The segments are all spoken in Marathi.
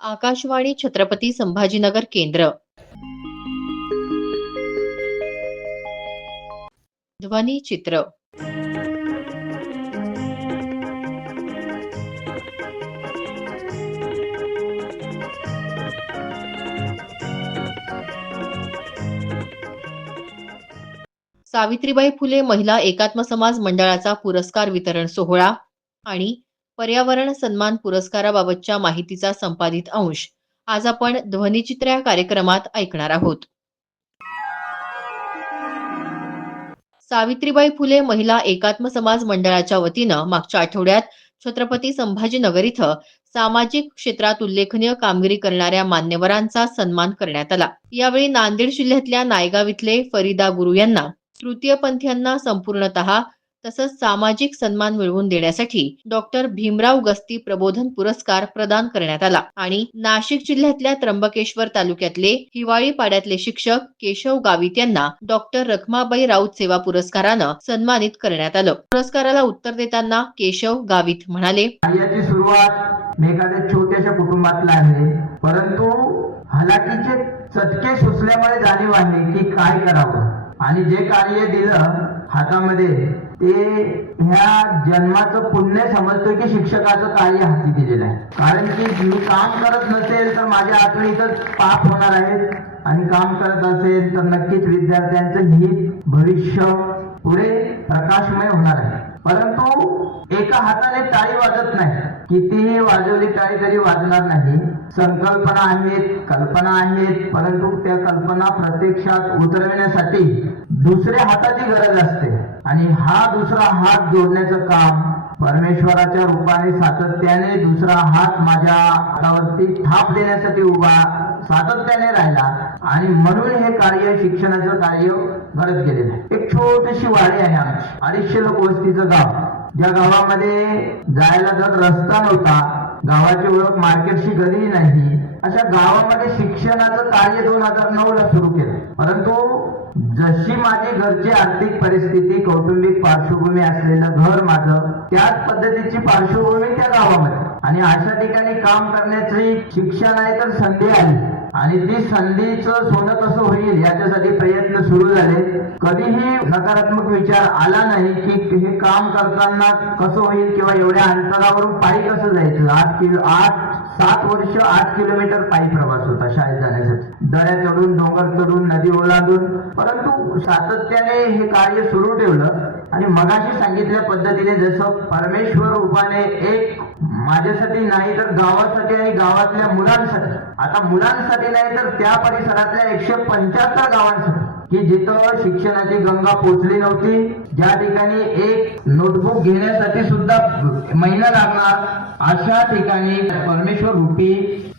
आकाशवाणी छत्रपती संभाजीनगर केंद्र. ध्वनी चित्र. सावित्रीबाई फुले महिला एकात्म समाज मंडळाचा पुरस्कार वितरण सोहळा आणि पर्यावरण सन्मान पुरस्काराबाबतच्या माहितीचा संपादित अंश आज आपण ध्वनिचित्र या कार्यक्रमात ऐकणार आहोत. सावित्रीबाई फुले महिला एकात्म समाज मंडळाच्या वतीनं मागच्या आठवड्यात छत्रपती संभाजीनगर इथं सामाजिक क्षेत्रात उल्लेखनीय कामगिरी करणाऱ्या मान्यवरांचा सन्मान करण्यात आला. यावेळी नांदेड जिल्ह्यातल्या नायगाव इथले फरीदा गुरु यांना तृतीयपंथीयांना संपूर्णतः तसंच सामाजिक सन्मान मिळवून देण्यासाठी डॉक्टर भीमराव गस्ती प्रबोधन पुरस्कार प्रदान करण्यात आला आणि नाशिक जिल्ह्यातल्या त्र्यंबकेश्वर तालुक्यातले हिवाळी पाड्यातले शिक्षक केशव गावित यांना डॉक्टर रखमाबाई राऊत सेवा पुरस्कारानं सन्मानित करण्यात आलं. पुरस्काराला उत्तर देताना केशव गावित म्हणाले, याची सुरुवात मी एखाद्या छोट्याशा कुटुंबातला आहे, परंतु हलाखीचे चटके सुचल्यामुळे जाणीव आहे की काय करावं आणि जे कार्य दिलं हातामध्ये ते ह्या जन्माचं पुण्य समजतोय की शिक्षकाचं कार्य हाती दिलेलं आहे. कारण की मी काम करत नसेल तर माझ्या हातून इथं पाप होणार आहेत आणि काम करत असेल तर नक्कीच विद्यार्थ्यांचं हित भविष्य पुढे प्रकाशमय होणार आहे. परंतु एका हाताने टाळी वाजत नाही, कितीही वाजवली टाळी तरी वाजणार नाही. संकल्पना आहेत, कल्पना आहेत, परंतु त्या कल्पना प्रत्यक्षात उतरवण्यासाठी दुसऱ्या हाताची गरज असते आणि हा दुसरा हात जोडण्याचं काम परमेश्वराच्या रूपाने सातत्याने दुसरा हात माझ्या हातावरती थाप देण्यासाठी उभा सातत्याने राहिला आणि म्हणून हे कार्य शिक्षणाचं कार्य घडत गेलेलं आहे. एक छोटीशी वाडी आहे आमची, 250 लोक वस्तीचं गाव, ज्या गावामध्ये जायला जर रस्ता नव्हता, गावाची ओळख मार्केटशी कधीही नाही, अशा गावामध्ये शिक्षणाचं कार्य 2009 ला सुरू केलं. परंतु जशी माझी घरची आर्थिक परिस्थिती, कौटुंबिक पार्श्वभूमी असलेलं घर माझं, त्याच पद्धतीची पार्श्वभूमी त्या गावामध्ये आणि अशा ठिकाणी काम करण्याची शिक्षा नाही तर संधी आली आणि ती संधीचं सोनं कसं होईल याच्यासाठी प्रयत्न सुरू झाले. कधीही नकारात्मक विचार आला नाही की हे काम करताना कसं होईल किंवा एवढ्या अंतरावरून पायी कसं जायचं. 7 वर्ष 8 किलोमीटर पायी प्रवास होता शाळेत जाण्यासाठी, दऱ्या चढून, डोंगर चढून, नदी ओलांडून. परंतु सातत्याने हे कार्य सुरू ठेवलं आणि मगाशी सांगितल्या पद्धतीने जसं परमेश्वर रूपाने एक माझ्यासाठी नाही तर गावासाठी आणि गावातल्या मुलांसाठी, आता मुलांसाठी नाही तर त्या परिसरातल्या 175 गावांसाठी की जिथं शिक्षणाची गंगा पोचली नव्हती, ज्या ठिकाणी एक नोटबुक घेण्यासाठी सुद्धा महिना लागणार, अशा ठिकाणी परमेश्वर रूपी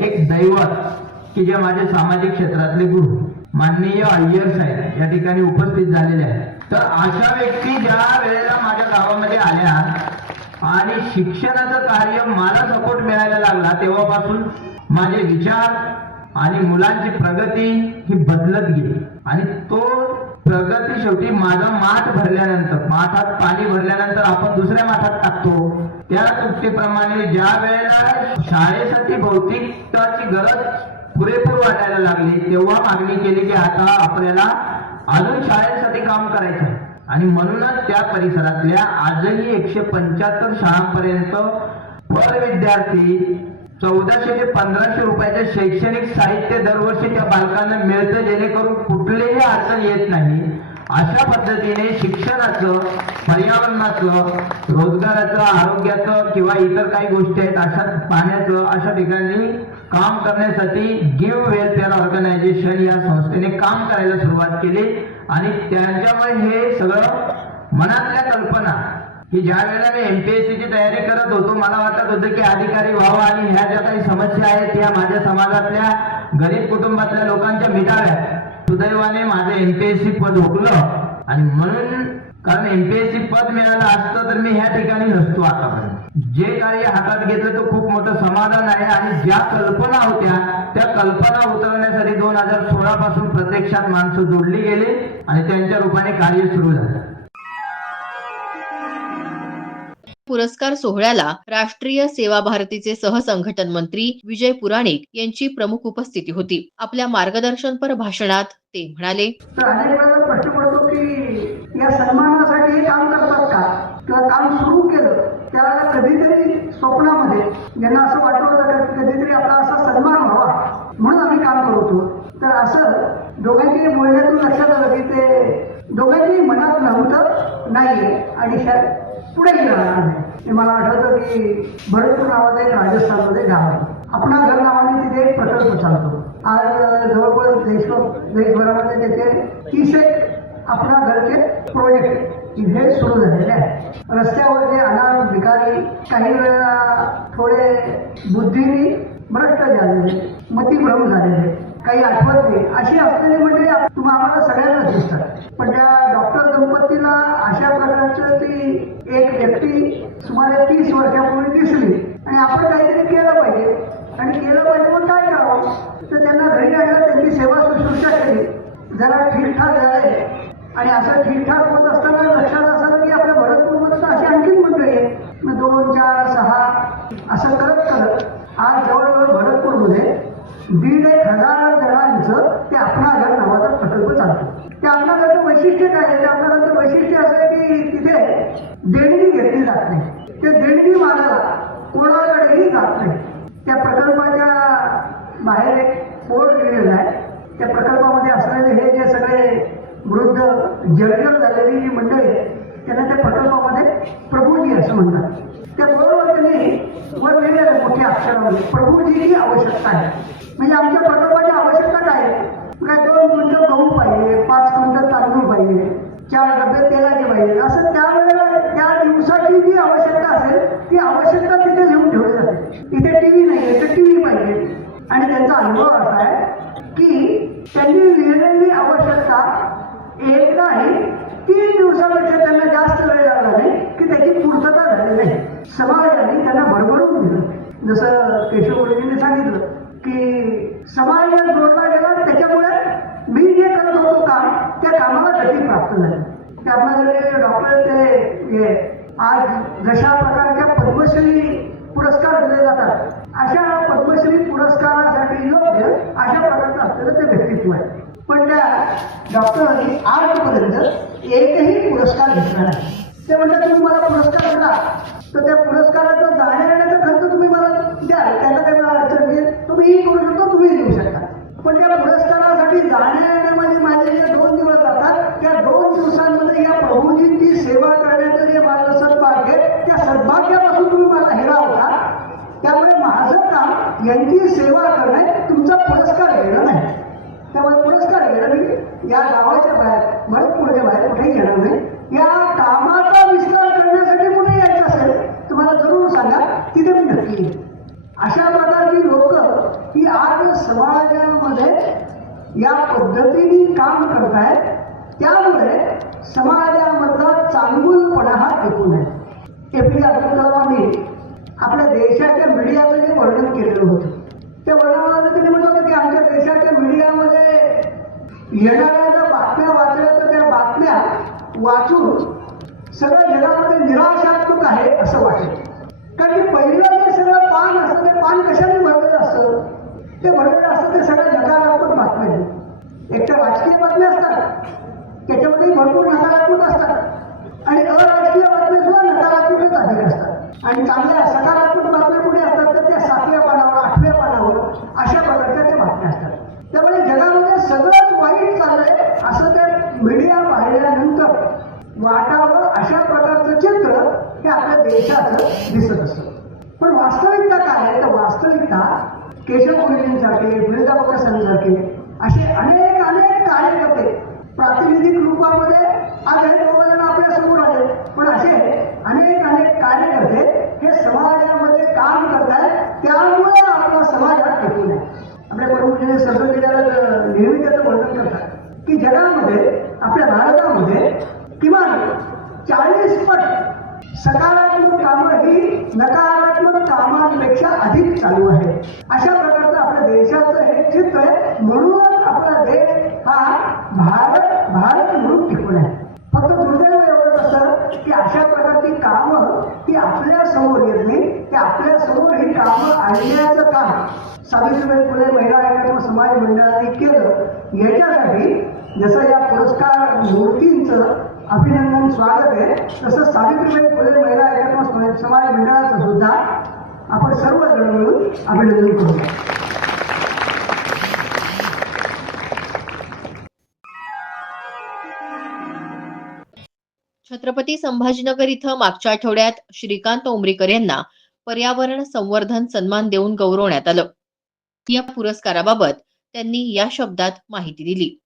एक दैवत की जे माझे सामाजिक क्षेत्रातले गुरु माननीय अय्यर साहेब या ठिकाणी उपस्थित झालेले आहेत. तर अशा व्यक्ती ज्या वेळेला माझ्या गावामध्ये आल्या आणि शिक्षणाचं कार्य मला सपोर्ट मिळायला लागला, तेव्हापासून माझे विचार आणि मुलांची प्रगती ही बदलत गेली आणि तो प्रगती शेवटी माझा माठ भरल्यानंतर, माठात पाणी भरल्यानंतर आपण दुसऱ्या माठात टाकतो, त्या चुकीप्रमाणे ज्या वेळेला शाळेसाठी भौतिकताची गरज पुरेपूर वाटायला लागली, तेव्हा मागणी केली की आता आपल्याला अजून शाळेसाठी काम करायचं आणि म्हणूनच त्या परिसरातल्या आजही 175 शाळांपर्यंत पर विद्यार्थी 1400 ते 1500 रुपयाचे शैक्षणिक साहित्य दरवर्षी त्या बालकांना मिळतं, जेणेकरून कुठलीही अडचण येत नाही. अशा पद्धतीने शिक्षणाचं, पर्यावरणाचं, रोजगाराचं, आरोग्याचं किंवा इतर काही गोष्टी आहेत अशा पाण्याचं, अशा ठिकाणी काम करण्यासाठी गिव्ह वेलफेअर ऑर्गनायझेशन या संस्थेने काम करायला सुरुवात केली आणि त्यांच्यामुळे हे सगळं मनातल्या कल्पना की ज्या वेळेला मी MPSC ची तयारी करत होतो, मला वाटत होतं की अधिकारी व्हावं आणि ह्या ज्या काही समस्या आहेत या माझ्या समाजातल्या गरीब कुटुंबातल्या लोकांच्या मिटाव्यात. सुदैवाने माझं MPSC पद हुकलं आणि म्हणून, कारण MPSC पद मिळालं असतं तर मी ह्या ठिकाणी नसतो आतापर्यंत. जे कार्य हातात घेतलं तो खूप मोठं समाधान आहे आणि ज्या कल्पना होत्या त्या कल्पना उतरवण्यासाठी 2016 पासून प्रत्यक्षात माणसं जोडली गेली आणि त्यांच्या रूपाने कार्य सुरू झालं. पुरस्कार सोहळ्याला राष्ट्रीय सेवा भारतीचे सहसंघटन मंत्री विजय पुराणिक यांची प्रमुख उपस्थिती होती. आपल्या मार्गदर्शनपर भाषणात ते म्हणाले, तर अनेक वेळेला प्रश्न पडतो की या सन्मानासाठी हे काम करतात का किंवा काम सुरू केलं त्यावेळेला कधीतरी स्वप्नामध्ये ज्यांना असं वाटलं होतं की कधीतरी आपला असा सन्मान व्हावा म्हणून आम्ही काम करतो. तर असं दोघांच्याही बोलण्यातून लक्षात आलं की ते दोघांच्याही मनात नव्हतं नाहीये आणि पुढेही राहणार नाही. हे मला आठवतं की भरतपूर नावाचा एक राजस्थानमध्ये गाव आहे. आपणा घर नावाने तिथे एक प्रकल्प चालतो. आज जवळपास देशभरामध्ये त्याचे 30 आपणा घरचे प्रोजेक्ट इथे सुरू झालेले आहेत. रस्त्यावर जे अनाथ भिकारी काही वेळा थोडे बुद्धीने भ्रष्ट झालेले, मतिभ्रम झालेले, काही आठवत नाही अशी असलेली मंडळी आम्हाला सगळ्यांना दिसतात. पण त्या डॉक्टर दंपतीला अशा प्रकारचं ती एक व्यक्ती सुमारे 30 वर्षापूर्वी दिसली आणि आपण काहीतरी केलं पाहिजे आणि केलं पाहिजे पण काय करावं. तर त्यांना घरी आणलं, त्यांची सेवा शुश्रूषा केली, जरा ठीकठाक झाले आणि असं ठीकठाक होत असताना लक्षात असं की आपल्या भरतपूरमध्ये अशी आणखीन मंडळी आहे. 2, 4, 6 असं करत करत आज जवळजवळ भरतपूरमध्ये 1,500 जणांचं ते आपणा घर नावाचा प्रकल्प चालतो. त्या आपणा घरचं वैशिष्ट्य काय आहे? त्या आपणा घरचं वैशिष्ट्य असं आहे की तिथे देणगी घेतली जात नाही. ते देणगी मागायला कोणाकडेही जात नाही. त्या प्रकल्पाच्या बाहेर एक बोर्ड लिहिलेला आहे. त्या प्रकल्पामध्ये असलेले हे जे सगळे वृद्ध जर्जर झालेली जी मंडळी आहे त्यांना त्या प्रकल्पामध्ये प्रभूजी असं म्हणतात. त्या बोर्डवर त्यांनी वर लिहिलेलं मोठ्या अक्षरामध्ये प्रभूजीची आवश्यकता आहे. म्हणजे आमच्या प्रकल्पाची आवश्यकता काय आहे? काय 2 क्विंटल गहू पाहिजे, 5 क्विंटल तांदूळ पाहिजे, 4 डबे तेलाचे पाहिजे, असं त्यावेळेला त्या दिवसाची जी आवश्यकता असेल ती आवश्यकता तिथे लिहून ठेवली जाते. इथे टीव्ही नाही तर टीव्ही पाहिजे. आणि त्यांचा अनुभव असा आहे की त्यांनी लिहिलेली आवश्यकता एकदाही 3 दिवसापेक्षा त्यांना जास्त वेळ लागला नाही की त्याची पूर्तता झाली नाही. समाजाने त्यांना भरभरून दिलं. जसं केशव गुरुजींनी सांगितलं की समाज जोडला गेला, त्याच्यामुळे मी जे करत होतो काम त्या कामाला गती प्राप्त झाली. ते आपल्याकडे डॉक्टर ते आज जशा प्रकारच्या पद्मश्री पुरस्कार दिले जातात अशा पद्मश्री पुरस्कारासाठी योग्य अशा प्रकारचं असलेलं ते व्यक्तित्व आहे. पण त्या डॉक्टरांनी आजपर्यंत एकही पुरस्कार घेतला नाही. ते म्हणतात तुम्ही मला पुरस्कार दिला तर त्या पुरस्काराचा जाण्या-येण्याचा खर्च तुम्ही मला द्याल, त्याला काही मला अडचण नाही, तुम्हीही करू शकता, तुम्हीही देऊ शकता. पण त्या पुरस्कारासाठी जाण्या-येण्यामध्ये माझे जे 2 दिवस जातात त्या 2 दिवसांमध्ये या प्रभूजींची सेवा करण्याचं जे माझं सद्भाग्य त्या सद्भाग्यापासून तुम्ही मला हिरावता. त्यामुळे माझं काम यांची सेवा करणे, तुमचा पुरस्कार घेणं नाही. त्यामुळे पुरस्कार घेणं मी या गावाच्या बाहेर भरतपूरच्या बाहेर कुठेही घेणार नाही. या कामाचा विस्तार करण्यासाठी कुठे यायचं असेल तुम्हाला जरूर सांगा, तिथे मी नक्की येईल. अशा प्रकारची लोक ही आज समाजामध्ये या पद्धतीने काम करतायत. त्यामुळे समाजामधला चांगुलपणा हा टिकून आहे. APJ अब्दुल कलामांनी आपल्या देशाच्या मीडियाचं जे वर्णन केलेलं होतं त्या वर्णनामध्ये त्यांनी म्हटलं होतं की आमच्या देशाच्या मीडियामध्ये येणाऱ्या ज्या बातम्या वाचल्या तर त्या बातम्या वाचून सगळं जगामध्ये निराशात्मक आहे असं वाटेल. कारण की पहिलं जे सगळं पान असतं ते पान कशाने भरलेलं असतं? ते भरलेलं असतं ते सगळ्या नकारात्मक बातम्या. एक तर राजकीय बातम्या असतात त्याच्यामध्ये भरपूर नकारात्मक असतात आणि अराजकीय बातम्या सुद्धा नकारात्मकच अधिक असतात. आणि चांगल्या सकारात्मक बातम्या कुठे असतात तर त्या 7व्या पानावर 8व्या पानावर अशा प्रकारच्या त्या बातम्या असतात. त्यामुळे जगामध्ये सगळंच वाईट चाललंय असं ते मीडिया पाहिल्यानंतर वाटावं अशा प्रकारचं चित्र हे आपल्या देशाचं दिसत असतं. पण वास्तविकता काय आहे? तर वास्तविकता केशव गुरुजींसारखे, विनिता बकासांसारखे असे अनेक कार्यकर्ते प्रातिनिधिक रूपामध्ये आज हे दोघं आपल्या समोर आले. पण असे अनेक कार्यकर्ते हे समाजामध्ये काम करतायत. त्यामुळे आपला समाज हा टिकून आहे. आपल्या प्रमुख संसदेला नेहमी त्याचं वर्णन करतात की जगामध्ये आपल्या भारतामध्ये किमान 40 पट सकारात्मक कामं ही नकारात्मक कामांपेक्षा अधिक चालू आहे. अशा प्रकारचं आपल्या देशाचं हे चित्र आहे. म्हणूनच आपला देश हा भारत म्हणून टिकून आहे. फक्त दुर्दैव एवढंच असतं की अशा प्रकारची कामं की आपल्या समोर येत नाही, ते आपल्या समोर ही कामं आणण्याचं काम सावित्रीबाई फुले महिला एकात्म समाज मंडळाने केलं. याच्यासाठी जसं या पुरस्कार मूर्तींचं अभिनंदन स्वागत आहे, तसं सावित्रीबाई फुले महिला एकात्म समाज मंडळाचं सुद्धा आपण सर्वजण मिळून अभिनंदन करूया. छत्रपती संभाजीनगर इथं मागच्या आठवड्यात श्रीकांत उमरीकर यांना पर्यावरण संवर्धन सन्मान देऊन गौरवण्यात आलं. या पुरस्काराबाबत त्यांनी या शब्दात माहिती दिली.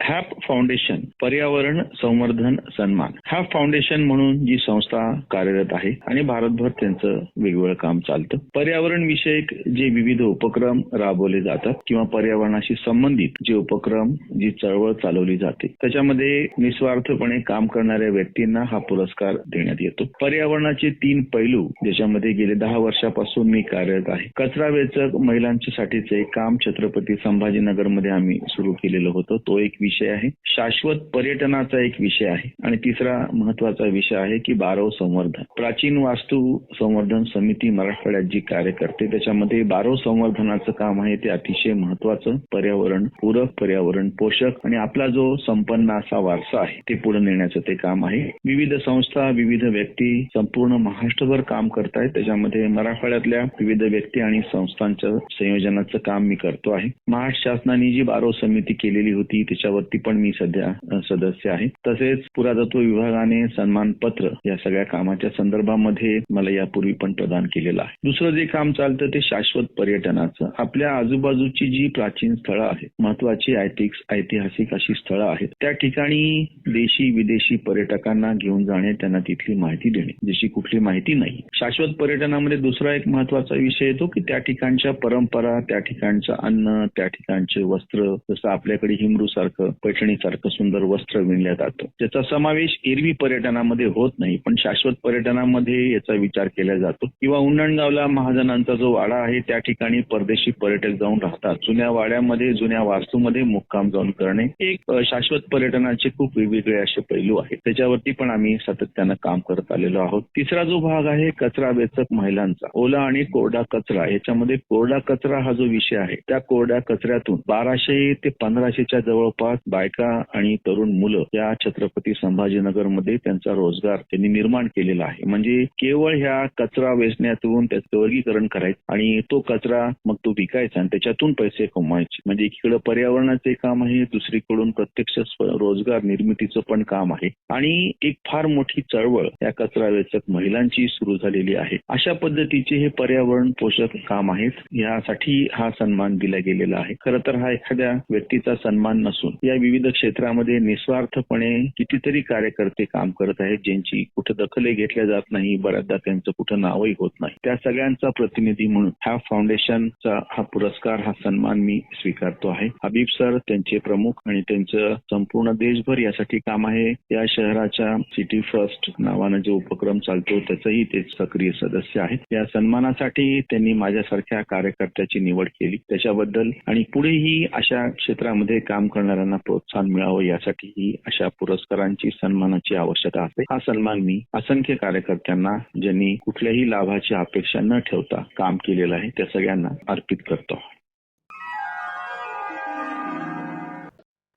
हॅप फाउंडेशन पर्यावरण संवर्धन सन्मान. हॅप फाउंडेशन म्हणून जी संस्था कार्यरत आहे आणि भारतभर त्यांचं वेगवेगळं काम चालतं. पर्यावरण विषयक जे विविध उपक्रम राबवले जातात किंवा पर्यावरणाशी संबंधित जे उपक्रम जी चळवळ चालवली जाते त्याच्यामध्ये निस्वार्थपणे काम करणाऱ्या व्यक्तींना हा पुरस्कार देण्यात येतो. पर्यावरणाचे 3 पैलू ज्याच्यामध्ये गेले 10 वर्षापासून मी कार्यरत आहे. कचरा वेचक महिलांसाठीचे एक काम छत्रपती संभाजीनगरमध्ये आम्ही सुरू केलेलं होतं. तो एक विषय आहे. शाश्वत पर्यटनाचा एक विषय आहे आणि तिसरा महत्वाचा विषय आहे की बारव संवर्धन. प्राचीन वास्तू संवर्धन समिती मराठवाड्यात जी कार्य करते त्याच्यामध्ये बारव संवर्धनाचं काम आहे ते अतिशय महत्वाचं. पर्यावरण पूरक, पर्यावरण पोषक आणि आपला जो संपन्न असा वारसा आहे ते पुढे नेण्याचं ते काम आहे. विविध संस्था, विविध व्यक्ती संपूर्ण महाराष्ट्रभर काम करतायत. त्याच्यामध्ये मराठवाड्यातल्या विविध व्यक्ती आणि संस्थांच्या संयोजनाचं काम मी करतो आहे. महाराष्ट्र शासनाने जी बारव समिती केलेली होती त्याच्यावरती पण मी सध्या सदस्य आहे. तसेच पुरातत्व विभागाने सन्मान पत्र या सगळ्या कामाच्या संदर्भामध्ये मला यापूर्वी पण प्रदान केलेलं आहे. दुसरं जे काम चालतं ते शाश्वत पर्यटनाचं. आपल्या आजूबाजूची जी प्राचीन स्थळं आहेत, महत्वाची ऐतिहासिक अशी स्थळं आहेत, त्या ठिकाणी देशी विदेशी पर्यटकांना घेऊन जाणे, त्यांना तिथली माहिती देणे, जशी कुठली माहिती नाही. शाश्वत पर्यटनामध्ये दुसरा एक महत्वाचा विषय येतो की त्या ठिकाणच्या परंपरा, त्या ठिकाणचं अन्न, त्या ठिकाणचे वस्त्र, जसं आपल्याकडे हिमरू सारखं पैठणी सारखं सुंदर वस्त्र विणलं जातं, त्याचा समावेश एरवी पर्यटनामध्ये होत नाही, पण शाश्वत पर्यटनामध्ये याचा विचार केला जातो. किंवा उंडणगावला महाजनांचा जो वाडा आहे त्या ठिकाणी परदेशी पर्यटक जाऊन राहतात. जुन्या वाड्यामध्ये, जुन्या वास्तूमध्ये मुक्काम जाऊन करणे एक शाश्वत पर्यटनाचे खूप वेगवेगळे असे पैलू आहेत. त्याच्यावरती पण आम्ही सातत्यानं काम करत आलेलो आहोत. तिसरा जो भाग आहे कचरा वेचक महिलांचा. ओला आणि कोरडा कचरा, याच्यामध्ये कोरडा कचरा हा जो विषय आहे त्या कोरड्या कचऱ्यातून 1200 ते 1500च्या जवळपास बायका आणि तरुण मुलं या छत्रपती संभाजीनगरमध्ये त्यांचा रोजगार त्यांनी निर्माण केलेला आहे. म्हणजे केवळ ह्या कचरा वेचण्यातून त्याचं वर्गीकरण करायचं आणि तो कचरा मग तो विकायचा आणि त्याच्यातून पैसे कमवायचे. म्हणजे एकीकडे पर्यावरणाचे काम आहे, दुसरीकडून प्रत्यक्ष रोजगार निर्मितीचं पण काम आहे आणि एक फार मोठी चळवळ या कचरा वेचक महिलांची सुरू झालेली आहे. अशा पद्धतीचे हे पर्यावरण पोषक काम आहेत. यासाठी हा सन्मान दिला गेलेला आहे. खरं तर हा एखाद्या व्यक्तीचा सन्मान नसून या विविध क्षेत्रामध्ये निस्वार्थपणे कितीतरी कार्यकर्ते काम करत आहेत, ज्यांची कुठे दखलही घेतल्या जात नाही, बऱ्याचदा त्यांचं कुठं नावही होत नाही. त्या सगळ्यांचा प्रतिनिधी म्हणून ह्या फाउंडेशनचा हा पुरस्कार, हा सन्मान मी स्वीकारतो आहे. हबीब सर त्यांचे प्रमुख आणि त्यांचं संपूर्ण देशभर यासाठी काम आहे. या शहराच्या सिटी फर्स्ट नावानं जो उपक्रम चालतो त्याचंही ते सक्रिय सदस्य आहेत. या सन्मानासाठी त्यांनी माझ्यासारख्या कार्यकर्त्याची निवड केली, त्याच्याबद्दल आणि पुढेही अशा क्षेत्रामध्ये काम करणाऱ्यांना प्रोत्साहन मिळावं यासाठीही अशा पुरस्कारांची, सन्मानाची आवश्यकता असते. हा सन्मान मी असंख्य कार्यकर्त्यांना ज्यांनी कुठल्याही लाभाची अपेक्षा न ठेवता काम केलेलं आहे त्या सगळ्यांना अर्पित करतो.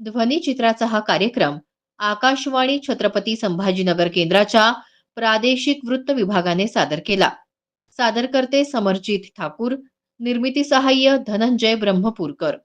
ध्वनिचित्राचा हा कार्यक्रम आकाशवाणी छत्रपती संभाजीनगर केंद्राच्या प्रादेशिक वृत्त विभागाने सादर केला. सादरकर्ते समरजित ठाकूर, निर्मिती सहाय्य धनंजय ब्रह्मपूरकर.